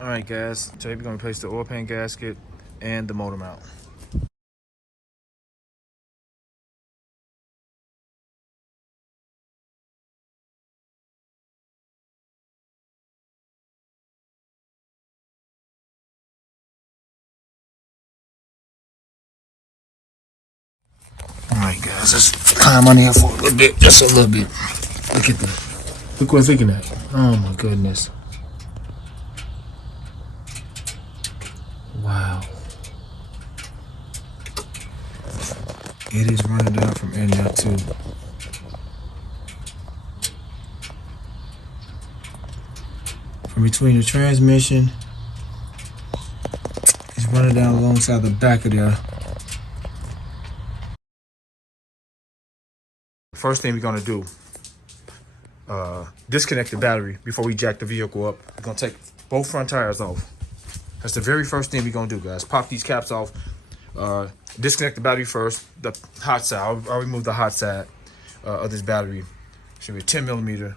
Alright guys, today we're going to replace the oil pan gasket and the motor mount. Alright guys, let's climb on here for a little bit, just a little bit. Look at that. Look what I'm looking at. Oh my goodness. Wow. It is running down from in there too. From between the transmission, it's running down alongside the back of there. First thing we're gonna do, disconnect the battery before we jack the vehicle up. We're gonna take both front tires off. That's the very first thing we're gonna do, guys. Pop these caps off. Disconnect the battery first. The hot side. I'll remove the hot side of this battery. Should be a 10 millimeter.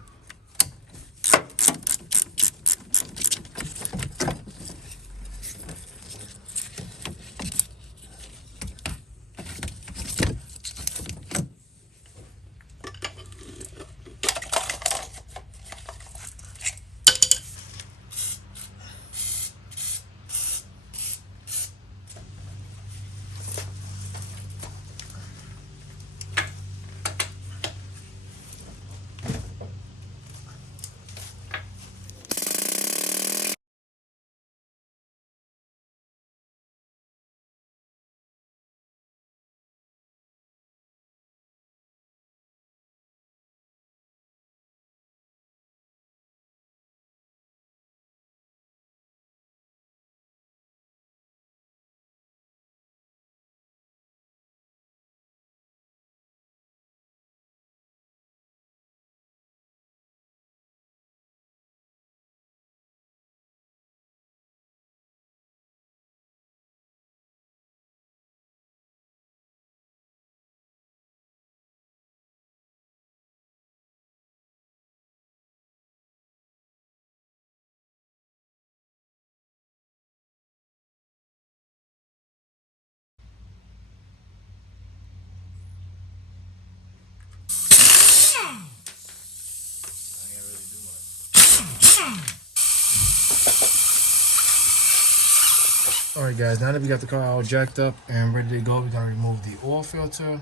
Alright guys, now that we got the car all jacked up and ready to go, we're gonna remove the oil filter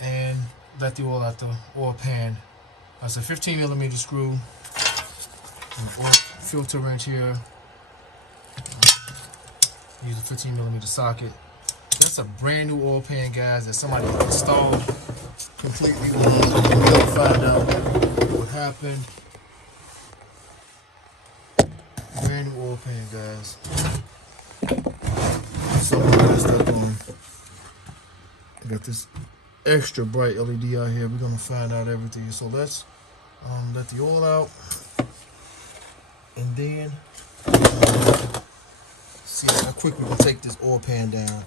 and let the oil out the oil pan. That's a 15 millimeter screw, an oil filter wrench here. Use a 15 millimeter socket. That's a brand new oil pan, guys, that somebody installed completely. We're gonna find out what happened. Brand new oil pan, guys. Something messed up on. I got this extra bright LED out here. We're gonna find out everything. So let's let the oil out, and then see how quick we can take this oil pan down.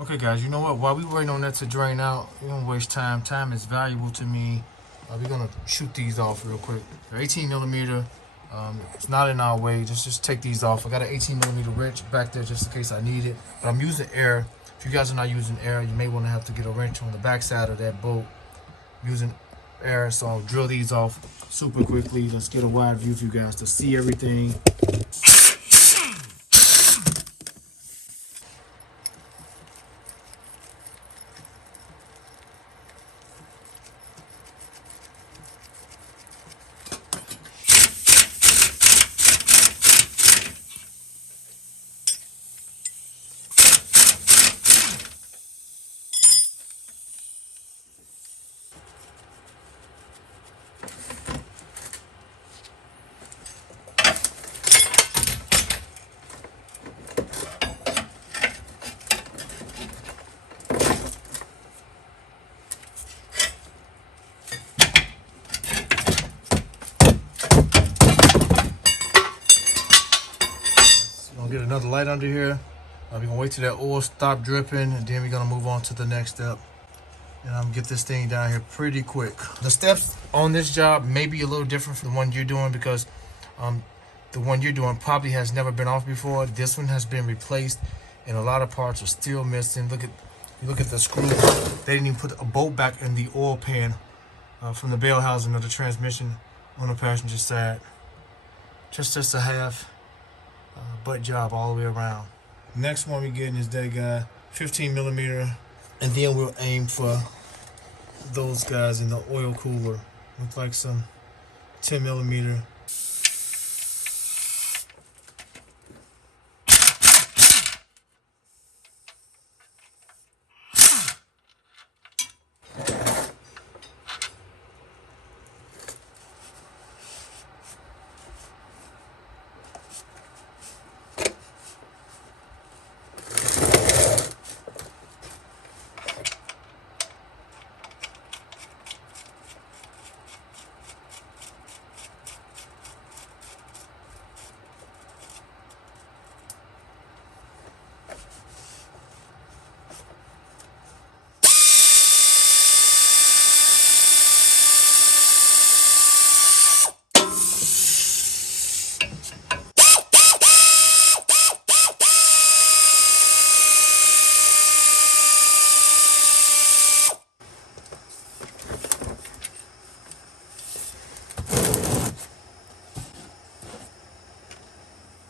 Okay guys, you know what? While we waiting on that to drain out, we don't waste time. Time is valuable to me. We're gonna shoot these off real quick. They're 18 millimeter. It's not in our way. Just take these off. I got an 18 millimeter wrench back there just in case I need it. But I'm using air. If you guys are not using air, you may want to have to get a wrench on the back side of that bolt. Using air, so I'll drill these off super quickly. Let's get a wide view for you guys to see everything. get another light under here. We're gonna wait till that oil stop dripping, and then we're gonna move on to the next step. And I'm gonna get this thing down here pretty quick. The steps on this job may be a little different from the one you're doing because the one you're doing probably has never been off before. This one has been replaced, and a lot of parts are still missing. Look at the screw. They didn't even put a bolt back in the oil pan from the bell housing of the transmission on the passenger side. Just a half butt job all the way around. Next one we're getting is that guy, 15 millimeter, and then we'll aim for those guys in the oil cooler. Look like some 10 millimeter.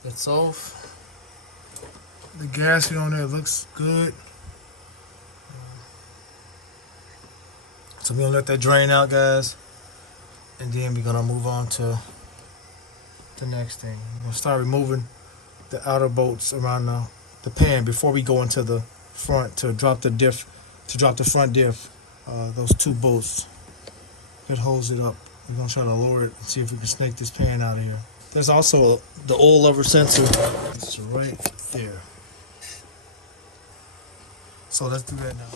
That's off. The gasket on there looks good. So we're gonna let that drain out, guys. And then we're gonna move on to the next thing. We're gonna start removing the outer bolts around the pan before we go into the front to drop the front diff. Those two bolts that holds it up. We're gonna try to lower it and see if we can snake this pan out of here. There's also the oil lever sensor. It's right there. So let's do that now.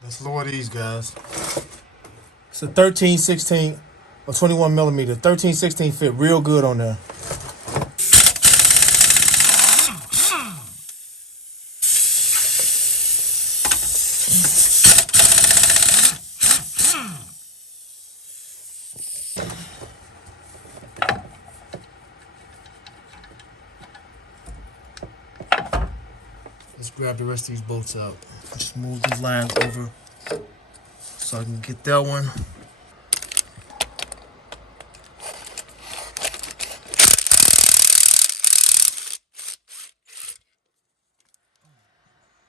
Let's lower these guys. It's a 13, 16, or 21 millimeter. 13, 16 fit real good on there. Let's grab the rest of these bolts out. Just move these lines over so I can get that one.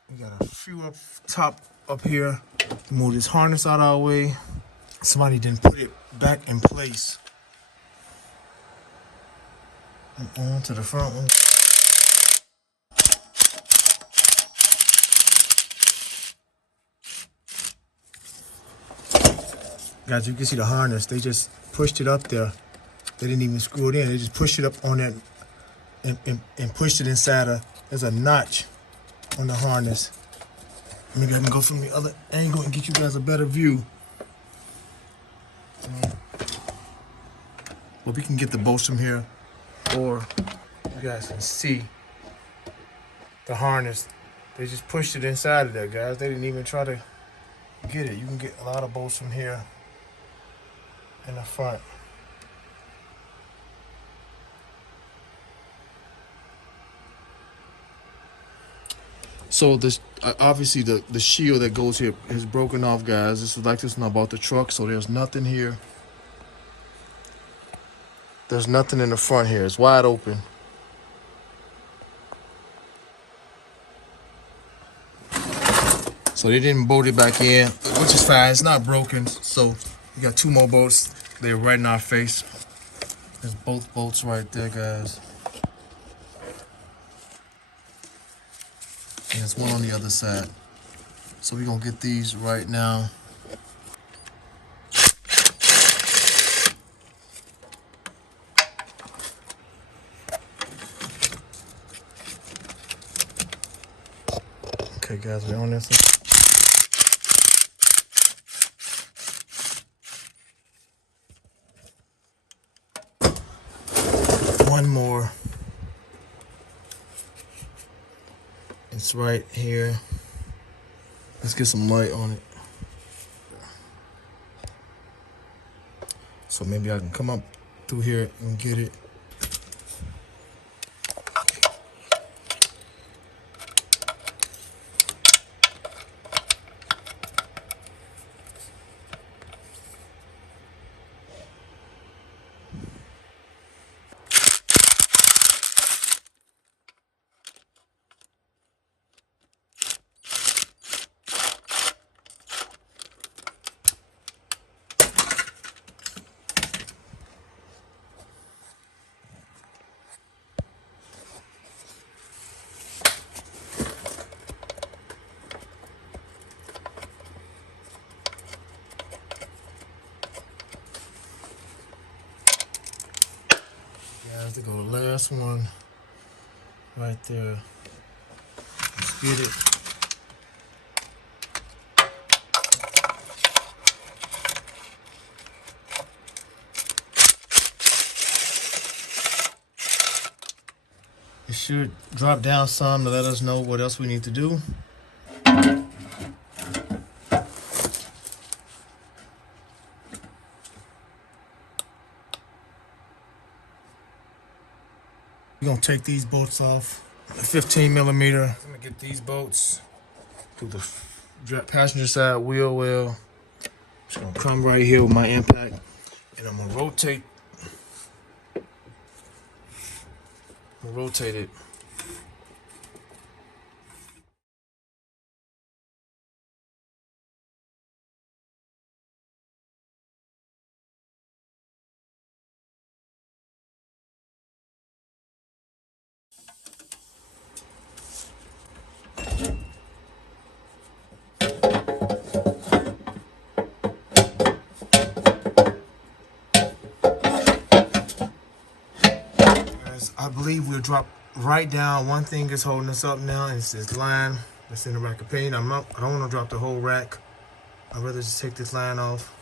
We got a few up top up here. Move this harness out of our way. Somebody didn't put it back in place. And on to the front one. Guys, you can see the harness. They just pushed it up there. They didn't even screw it in. They just pushed it up on and pushed it inside there's a notch on the harness. Maybe I can go from the other angle and get you guys a better view. Well, we can get the bolts from here, or you guys can see the harness. They just pushed it inside of there, guys. They didn't even try to get it. You can get a lot of bolts from here in the front. So this obviously the shield that goes here is broken off, guys. This is like this when I bought the truck, so there's nothing here. There's nothing in the front here. It's wide open. So they didn't bolt it back in, which is fine. It's not broken. So we got 2 more bolts. They're right in our face. There's both bolts right there, guys. And there's one on the other side. So we're gonna get these right now. Okay, guys, we're on this one. One more. It's right here. Let's get some light on it. So maybe I can come up through here and get it. Guys, to go the last one right there. Let's get it. It should drop down some to let us know what else we need to do. We're gonna take these bolts off. A 15mm. I'm gonna get these bolts through the passenger side wheel well. Just gonna come right here with my impact, and I'm gonna rotate. Rotate it. I believe we'll drop right down. One thing is holding us up now, and it's this line that's in the rack of paint. I don't want to drop the whole rack. I'd rather just take this line off.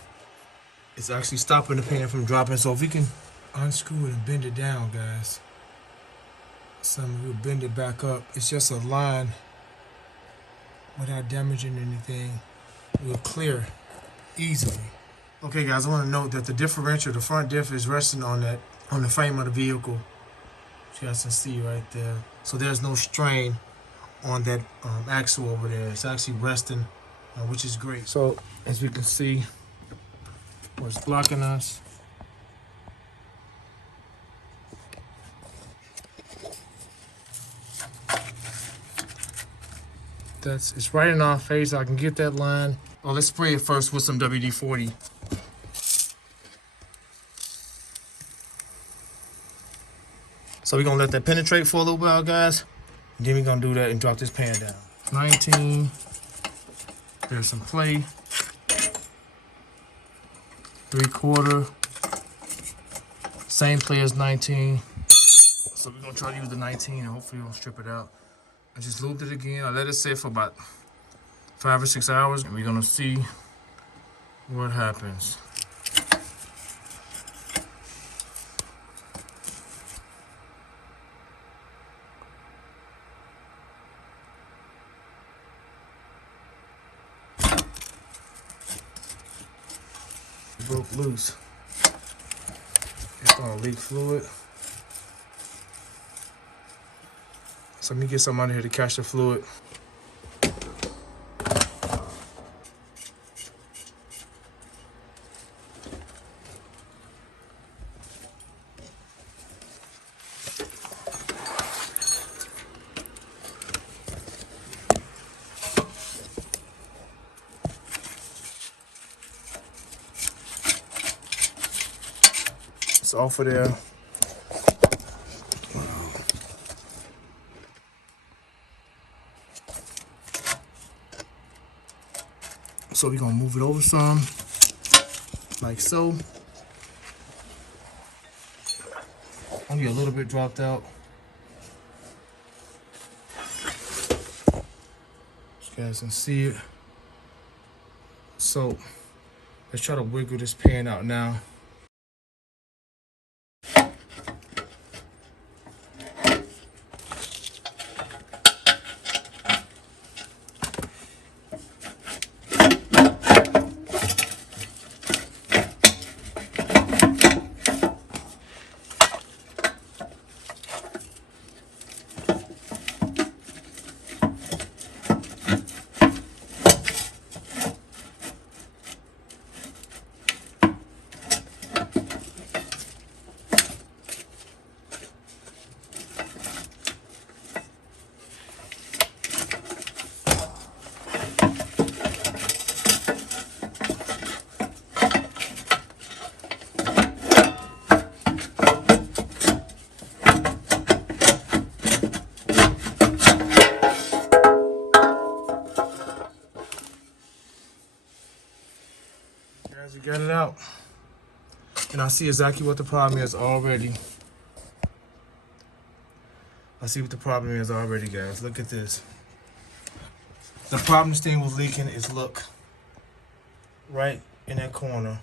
It's actually stopping the paint from dropping. So if we can unscrew it and bend it down, guys, we'll bend it back up. It's just a line without damaging anything. We'll clear easily. Okay, guys, I want to note that the differential, the front diff, is resting on the frame of the vehicle. You guys can see right there. So there's no strain on that axle over there. It's actually resting, which is great. So as we can see, what's blocking us. It's right in our face. I can get that line. Oh, let's spray it first with some WD-40. So we're gonna let that penetrate for a little while, guys. And then we're gonna do that and drop this pan down. 19. There's some play. 3/4. Same play as 19. So we're gonna try to use the 19 and hopefully don't strip it out. I just lubed it again. I let it sit for about 5 or 6 hours, and we're gonna see what happens. It broke loose. It's gonna leak fluid. So let me get somebody here to catch the fluid. It's off of there. So we're gonna move it over some, like so. Only a little bit dropped out. You guys can see it. So let's try to wiggle this pan out now. Guys, we got it out. And I see exactly what the problem is already. I see what the problem is already, guys. Look at this. The problem this thing was leaking is, look, right in that corner.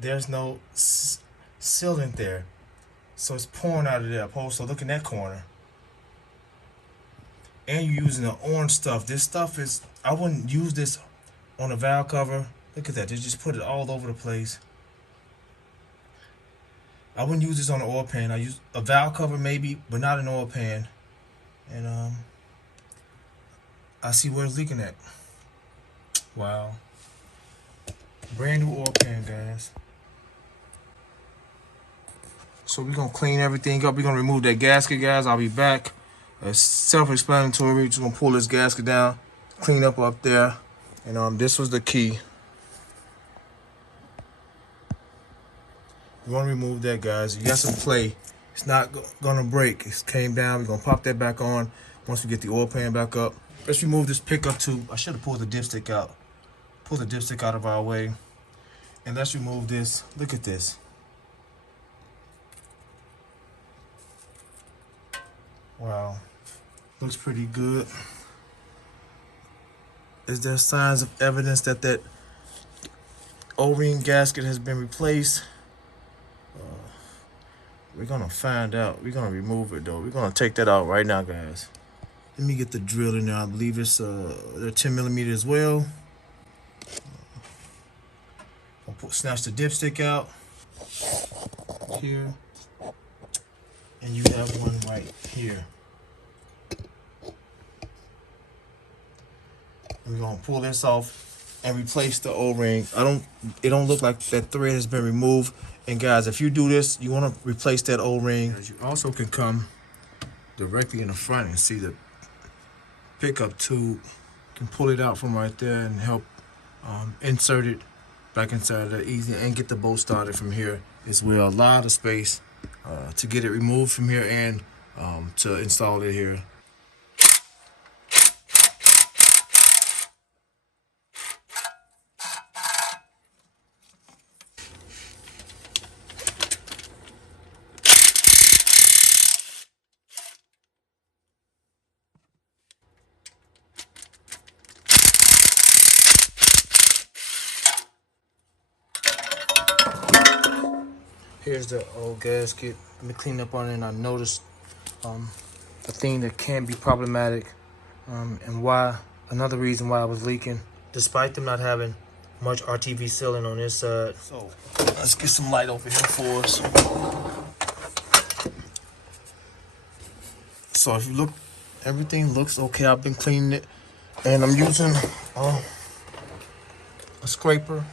There's no sealant there. So it's pouring out of there. So look in that corner. And you're using the orange stuff. This stuff is, I wouldn't use this on a valve cover. Look at that, they just put it all over the place. I wouldn't use this on an oil pan. I use a valve cover maybe, but not an oil pan. And I see where it's leaking at. Wow. Brand new oil pan, guys. So we're gonna clean everything up. We're gonna remove that gasket, guys. I'll be back. It's self-explanatory. We're just gonna pull this gasket down, clean up there. And this was the key. We're gonna remove that, guys. You got some play. It's not gonna break. It came down. We're gonna pop that back on once we get the oil pan back up. Let's remove this pickup tube. I should have pulled the dipstick out. Pull the dipstick out of our way. And let's remove this. Look at this. Wow. Looks pretty good. Is there signs of evidence that that O-ring gasket has been replaced? We're gonna find out. We're gonna remove it though. We're gonna take that out right now, guys. Let me get the drill in there. I believe it's they're 10mm as well. I'll snatch the dipstick out here, and you have one right here. We're gonna pull this off and replace the O-ring. It don't look like that thread has been removed. And guys, if you do this, you want to replace that O-ring. You also can come directly in the front and see the pickup tube. You can pull it out from right there and help insert it back inside there easy, and get the bolt started from here as well. A lot of space to get it removed from here and to install it here. Here's the old gasket. Let me clean up on it, and I noticed a thing that can be problematic, and why. Another reason why I was leaking, despite them not having much RTV sealing on this side. So let's get some light over here for us. So if you look, everything looks okay. I've been cleaning it, and I'm using a scraper.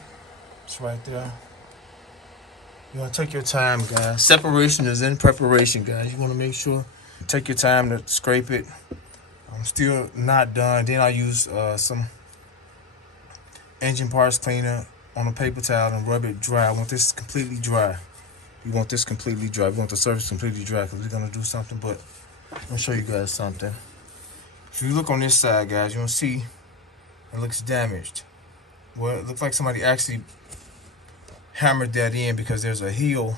It's right there. You want to take your time, guys. Separation is in preparation, guys. You want to make sure you take your time to scrape it. I'm still not done. Then I use some engine parts cleaner on a paper towel and rub it dry. I want this completely dry. You want this completely dry. We want the surface completely dry because we're going to do something. But let me show you guys something. If you look on this side, guys, you're going to see it looks damaged. Well, it looks like somebody actually hammered that in because there's a heel.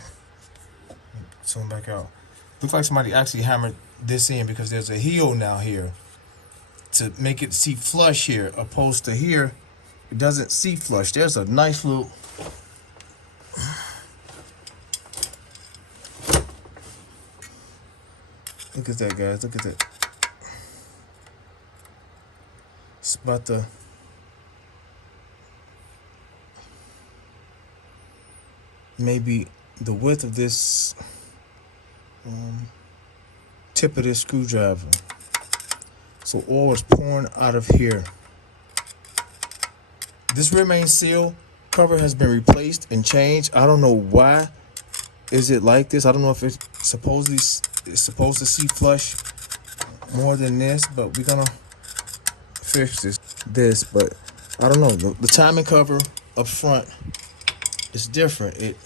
Zoom back out. Looks like somebody actually hammered this in because there's a heel now here to make it see flush here, opposed to here it doesn't see flush. There's a nice little look at that, guys. Look at that. It's about the maybe the width of this tip of this screwdriver. So oil is pouring out of here. This rear main seal cover has been replaced and changed. I don't know why is it like this. I don't know if it's supposed to see flush more than this, but we're gonna fix this. But I don't know. The timing cover up front is different.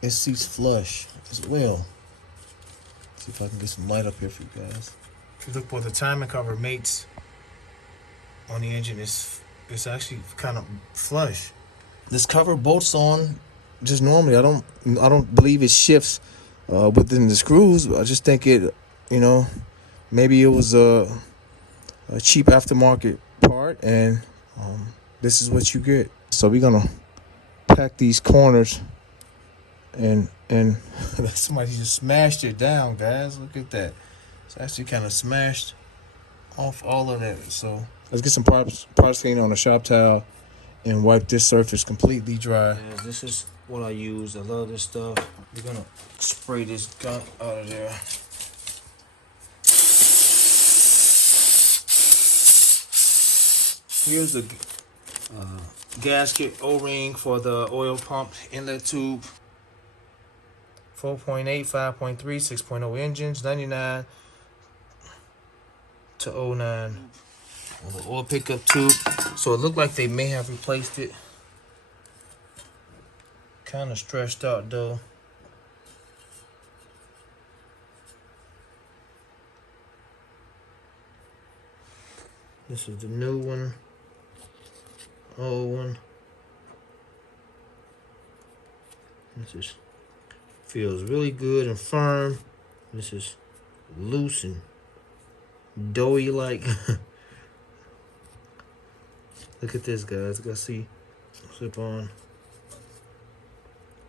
It sees flush as well. See if I can get some light up here for you guys. If you look where the timing cover mates on the engine, it's actually kind of flush. This cover bolts on just normally. I don't believe it shifts within the screws. I just think it, you know, maybe it was a cheap aftermarket part, and this is what you get. So we're gonna pack these corners, and somebody just smashed it down, guys. Look at that. It's actually kind of smashed off all of that. So let's get some parts cleaner on a shop towel and wipe this surface completely dry. Guys, this is what I use. I love this stuff. We're gonna spray this gunk out of there. Here's the gasket O-ring for the oil pump inlet tube. 4.8, 5.3, 6.0 engines, 99 to 09. The oil pickup tube. So it looked like they may have replaced it. Kind of stretched out though. This is the new one. Old one. This is feels really good and firm. This is loose and doughy like. Look at this, guys. You gotta see. Slip on.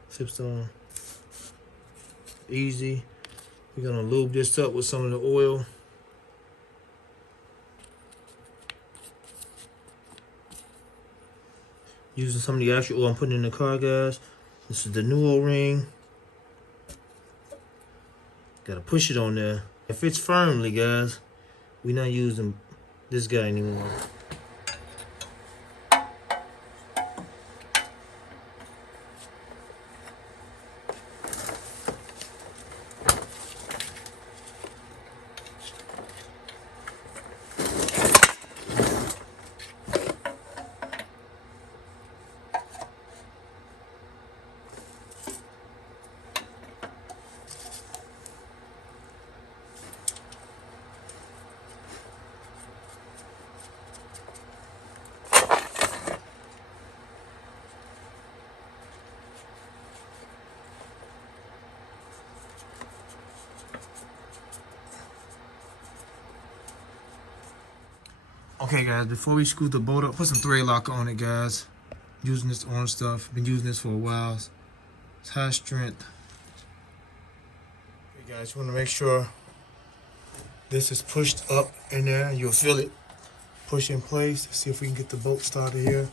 Slips on. Easy. We're gonna lube this up with some of the oil. Using some of the actual oil I'm putting in the car, guys. This is the new O-ring. Gotta push it on there. It fits firmly, guys. We're not using this guy anymore. Okay, guys, before we screw the bolt up, put some thread lock on it, guys. Using this orange stuff. Been using this for a while. It's high strength. Okay guys, you want to make sure this is pushed up in there. You'll feel it push in place. Let's see if we can get the bolt started here.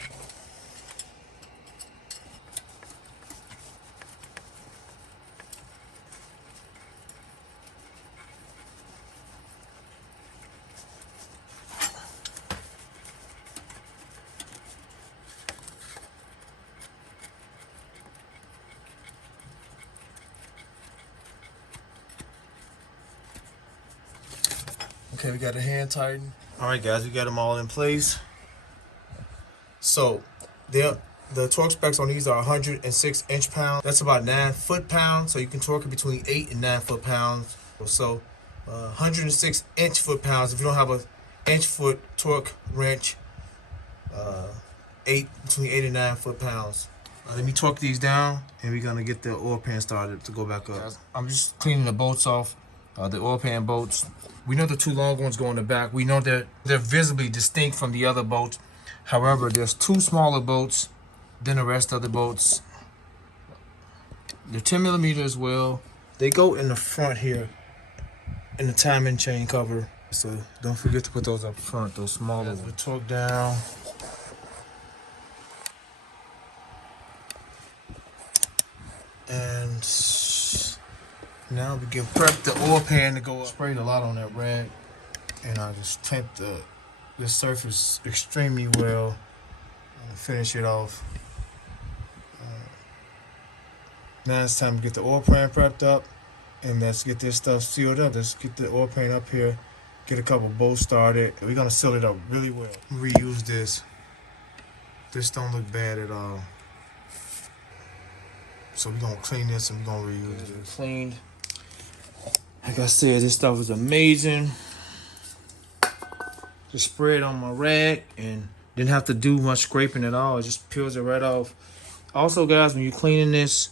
Okay, we got the hand tightened. All right, guys, we got them all in place. So, the torque specs on these are 106 inch-pounds. That's about 9 foot-pounds. So you can torque it between 8 and 9 foot-pounds. So, 106 inch-foot-pounds. If you don't have a inch-foot torque wrench, between 8 and 9 foot-pounds. Let me torque these down, and we're gonna get the oil pan started to go back up. I'm just cleaning the bolts off. The oil pan bolts. We know the two long ones go in the back. We know that they're visibly distinct from the other bolts. However, there's two smaller bolts than the rest of the bolts. They're 10 millimeter as well. They go in the front here in the timing chain cover. So don't forget to put those up front, those smaller ones. We torque down. And now we can prep the oil pan to go up. Sprayed a lot on that rag, and I just tint the surface extremely well and finish it off. Now it's time to get the oil pan prepped up, and let's get this stuff sealed up. Let's get the oil pan up here, get a couple bolts started. We're gonna seal it up really well. Reuse this. This don't look bad at all. So we're gonna clean this and we're gonna reuse it. Cleaned. Like I said, this stuff is amazing. Just spray it on my rag and didn't have to do much scraping at all. It just peels it right off. Also, guys, when you're cleaning this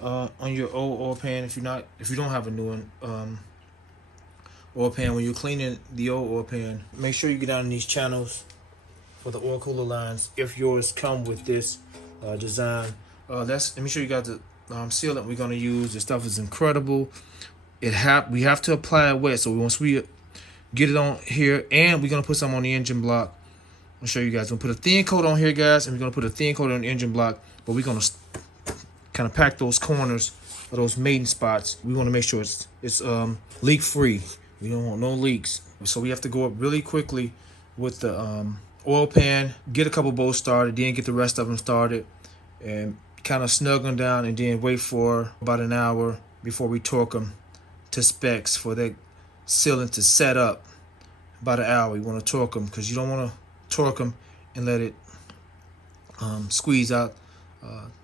on your old oil pan, if you don't have a new one, oil pan, when you're cleaning the old oil pan, make sure you get down in these channels for the oil cooler lines if yours come with this design. Let me show you guys the sealant we're gonna use. This stuff is incredible. We have to apply it wet. So once we get it on here, and we're gonna put some on the engine block. I'll show you guys. We're gonna put a thin coat on here, guys, and we're gonna put a thin coat on the engine block. But we're gonna kind of pack those corners or those maiden spots. We want to make sure it's leak free. We don't want no leaks. So we have to go up really quickly with the oil pan, get a couple bolts started, then get the rest of them started, and kind of snug them down, and then wait for about an hour before we torque them to specs for that sealant to set up. About an hour. You want to torque them because you don't want to torque them and let it squeeze out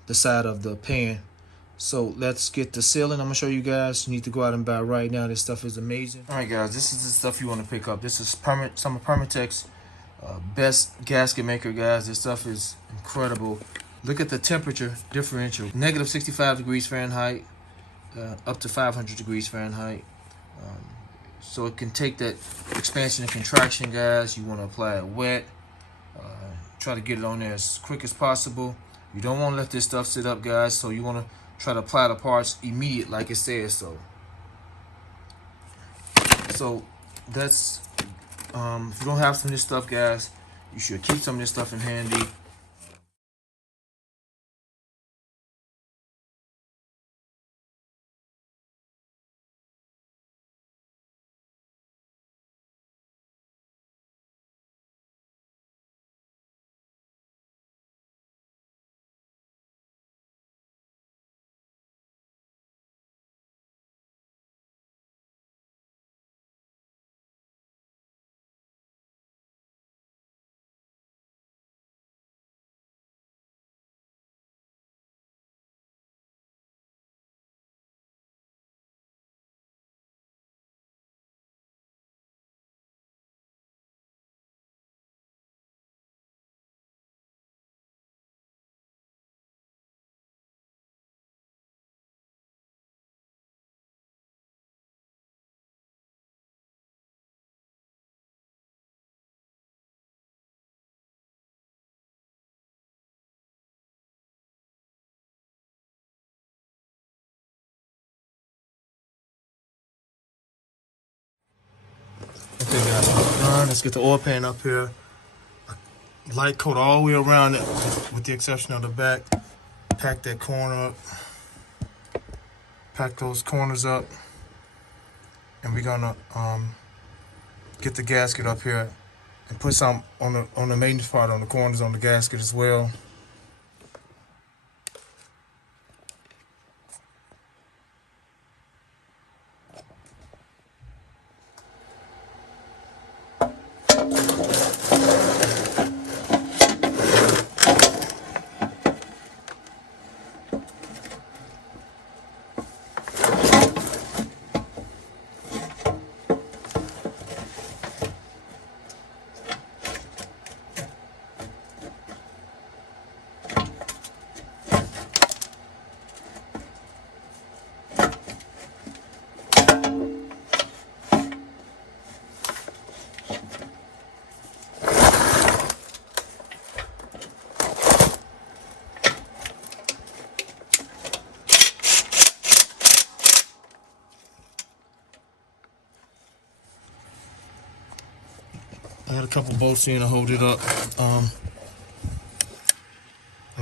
the side of the pan. So let's get the sealant. I'm gonna show you guys. You need to go out and buy right now. This stuff is amazing. All right, guys, this is the stuff you want to pick up. This is some of Permatech's best gasket maker, guys. This stuff is incredible. Look at the temperature differential. Negative 65 degrees Fahrenheit up to 500 degrees Fahrenheit. So it can take that expansion and contraction, guys. You want to apply it wet. Try to get it on there as quick as possible. You don't want to let this stuff sit up, guys. So you want to try to apply the parts immediate, like it says so. So that's if you don't have some of this stuff, guys, you should keep some of this stuff in handy. Okay guys, done. Let's get the oil pan up here. Light coat all the way around it, with the exception of the back. Pack that corner up. Pack those corners up. And we're gonna get the gasket up here and put some on the maintenance part on the corners on the gasket as well. I got a couple bolts in to hold it up. I'm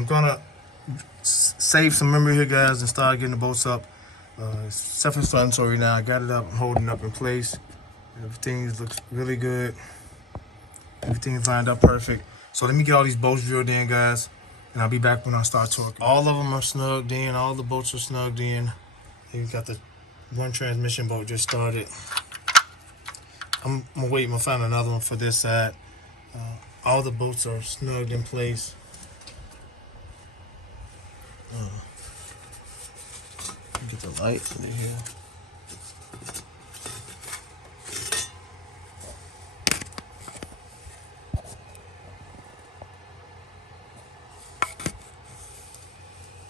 gonna save some memory here, guys, and start getting the bolts up. It's self-explanatory now. I got it up. I'm holding it up in place. Everything looks really good. Everything's lined up perfect. So let me get all these bolts drilled in, guys, and I'll be back when I start talking. All of them are snugged in. All the bolts are snugged in. You got the one transmission bolt just started. I'm waiting to find another one for this side. All the bolts are snugged in place. Get the light in here.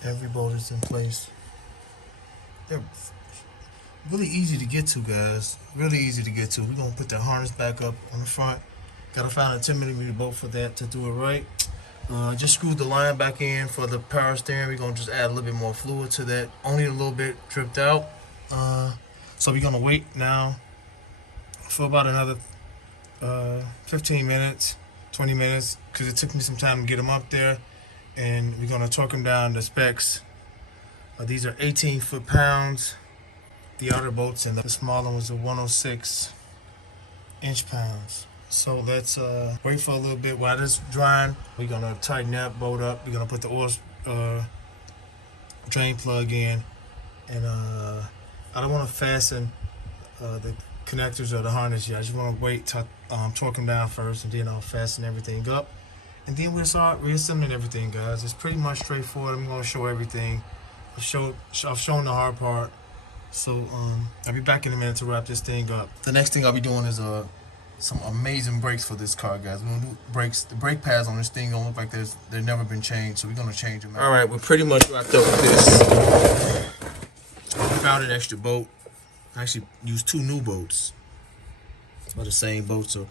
Every bolt is in place. They're really easy to get to, guys. Really easy to get to. We're gonna put the harness back up on the front. Gotta find a 10mm bolt for that to do it right. Just screwed the line back in for the power steering. We're gonna just add a little bit more fluid to that. Only a little bit dripped out. So we're gonna wait now for about another 15 minutes, 20 minutes, because it took me some time to get them up there. And we're gonna torque them down the specs. These are 18 foot-pounds. The outer bolts, and the smaller ones are 106 inch-pounds. So let's wait for a little bit while this is drying. We're gonna tighten that bolt up. We're gonna put the oil drain plug in, and I don't want to fasten the connectors of the harness yet. I just want to wait to torque them down first, and then I'll fasten everything up, and then we'll start reassembling everything, guys. It's pretty much straightforward. I'm gonna show everything. I've shown the hard part. So I'll be back in a minute to wrap this thing up. The next thing I'll be doing is some amazing brakes for this car, guys. We're gonna do brakes. The brake pads on this thing don't look like they've never been changed, so we're gonna change them out. All right, we're pretty much wrapped up with this. I found an extra bolt. I actually used 2 new bolts. It's about the same bolt, so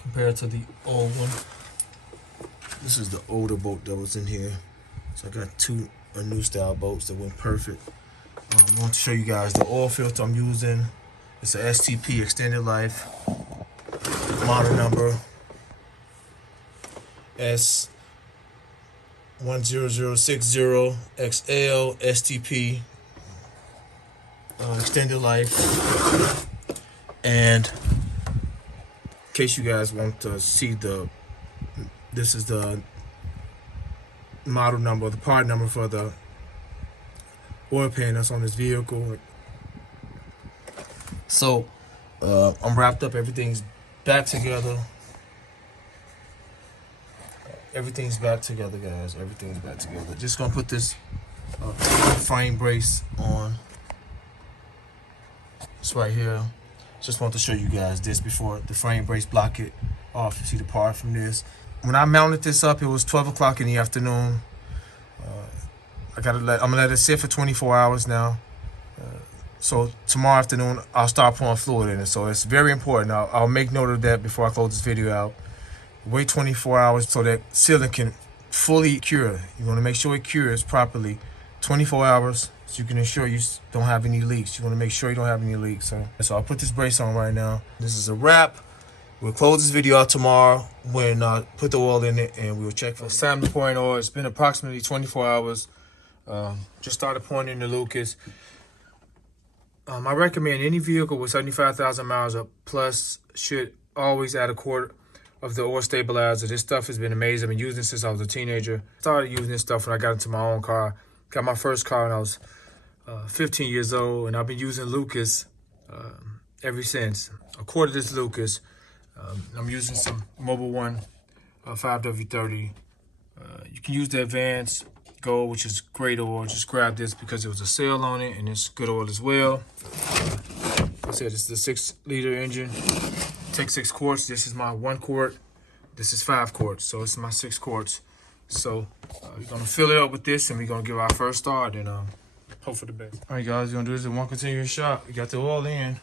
compared to the old one, this is the older bolt that was in here. So I got 2 new style bolts that went perfect. I want to show you guys the oil filter I'm using. It's a STP extended life, model number S10060XL STP, extended life. And in case you guys want to see this is the model number, the part number for the oil pan that's on this vehicle. So I'm wrapped up. Everything's back together. Everything's back together, guys. Everything's back together. Just gonna put this frame brace on. It's right here. Just want to show you guys this before the frame brace block it off. You see the part from this. When I mounted this up, it was 12 o'clock in the afternoon. I'm gonna let it sit for 24 hours now. So tomorrow afternoon, I'll start pouring fluid in it. So it's very important. I'll make note of that before I close this video out. Wait 24 hours so that sealant can fully cure. You want to make sure it cures properly 24 hours, so you can ensure you don't have any leaks. You want to make sure you don't have any leaks. So I'll put this brace on right now. This is a wrap. We'll close this video out tomorrow when put the oil in it, and we'll check for it's time to pour in oil. It's been approximately 24 hours. Just started pouring in the Lucas. I recommend any vehicle with 75,000 miles or plus should always add a quart of the oil stabilizer. This stuff has been amazing. I've been using it since I was a teenager. Started using this stuff when I got into my own car. Got my first car when I was 15 years old, and I've been using Lucas ever since. A quart of this Lucas. I'm using some Mobile One 5W30. You can use the Advanced Gold, which is great oil. Just grab this because there was a sale on it, and it's good oil as well. Like I said, it's the 6-liter engine. Take 6 quarts. This is my 1 quart. This is 5 quarts, so it's my 6 quarts. So we're gonna fill it up with this, and we're gonna give our first start, and hope for the best. All right, guys, we're gonna do this in one continuous shot. We got the oil in.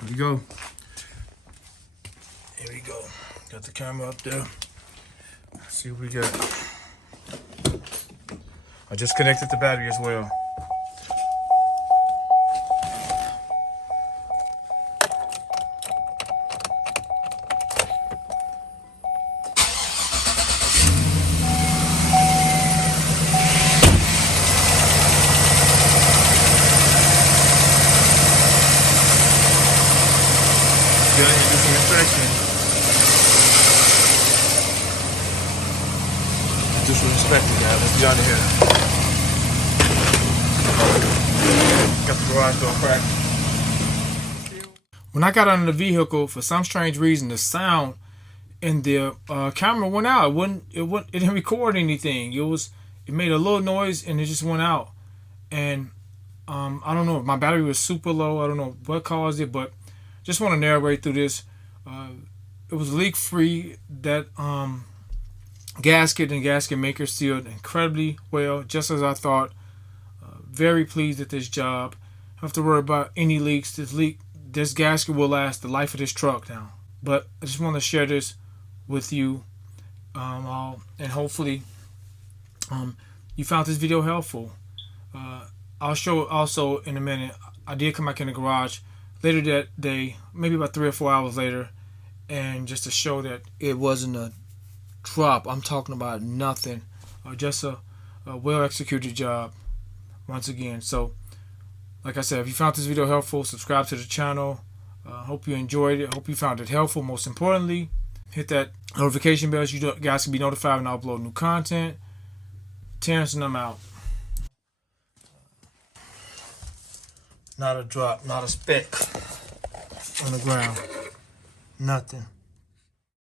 Here we go. Here we go. Got the camera up there. Let's see what we got. I just connected the battery as well. Good, and do some inspection. Do some inspecting, guys. Let's be out of here. Got the garage door cracked. When I got out of the vehicle, for some strange reason, the sound in the camera went out. It didn't record anything. It made a little noise and it just went out. And I don't know. My battery was super low. I don't know what caused it, but just want to narrate through this. It was leak free. That gasket and gasket maker sealed incredibly well, just as I thought. Very pleased at this job. Don't have to worry about any leaks. This gasket will last the life of this truck now. But I just want to share this with you, and hopefully you found this video helpful. I'll show also in a minute. I did come back in the garage later that day, maybe about 3 or 4 hours later, and just to show that it wasn't a drop. I'm talking about nothing. Just a well-executed job once again. So, like I said, if you found this video helpful, subscribe to the channel. Hope you enjoyed it. Hope you found it helpful. Most importantly, hit that notification bell so you guys can be notified when I upload new content. Terrence and I'm out. Not a drop, not a speck on the ground. Nothing.